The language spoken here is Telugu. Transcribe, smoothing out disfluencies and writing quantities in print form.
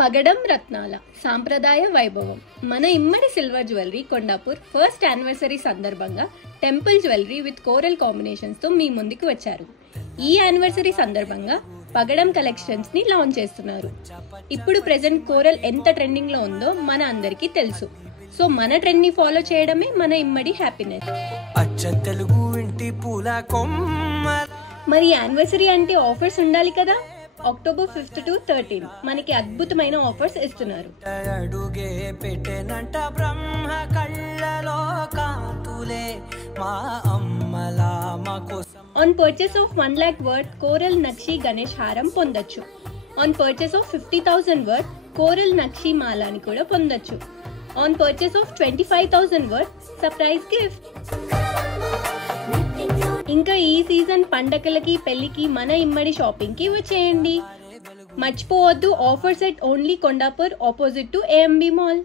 పగడం రత్నాల సాంప్రదాయ వైభవం మన Immadi silver jewellery Kondapur first anniversary సందర్భంగా temple jewellery with coral combinations తో మీ ముందుకు వచ్చారు. ఈ యానివర్సరీ సందర్భంగా పగడం కలెక్షన్స్ ని లాంచ్ చేస్తున్నారు. ఇప్పుడు ప్రెజెంట్ కోరల్ ఎంత ట్రెండింగ్ లో ఉందో మన అందరికీ తెలుసు. సో మన ట్రెండ్ ని ఫాలో చేయడమే మన ఇమ్మడి హ్యాపీనెస్. మరి యానివర్సరీ అంటే ఆఫర్స్ ఉండాలి కదా. అక్టోబర్ 5 to 13 మనకి అద్భుతమైన ఆఫర్స్ ఇస్తున్నారు. On purchase of 1 lakh worth coral nakshi Ganesh హారం పొందొచ్చు. On purchase of 50,000 worth coral nakshi మాలాని కూడా పొందొచ్చు. On purchase of 25,000 worth surprise gift. ఇంకా ఈ సీజన్ పండగలకి పెళ్లికి మన ఇమ్మడి షాపింగ్ కి వచ్చేయండి. మర్చిపోవద్దు, offers at only Kondapur opposite to AMB mall.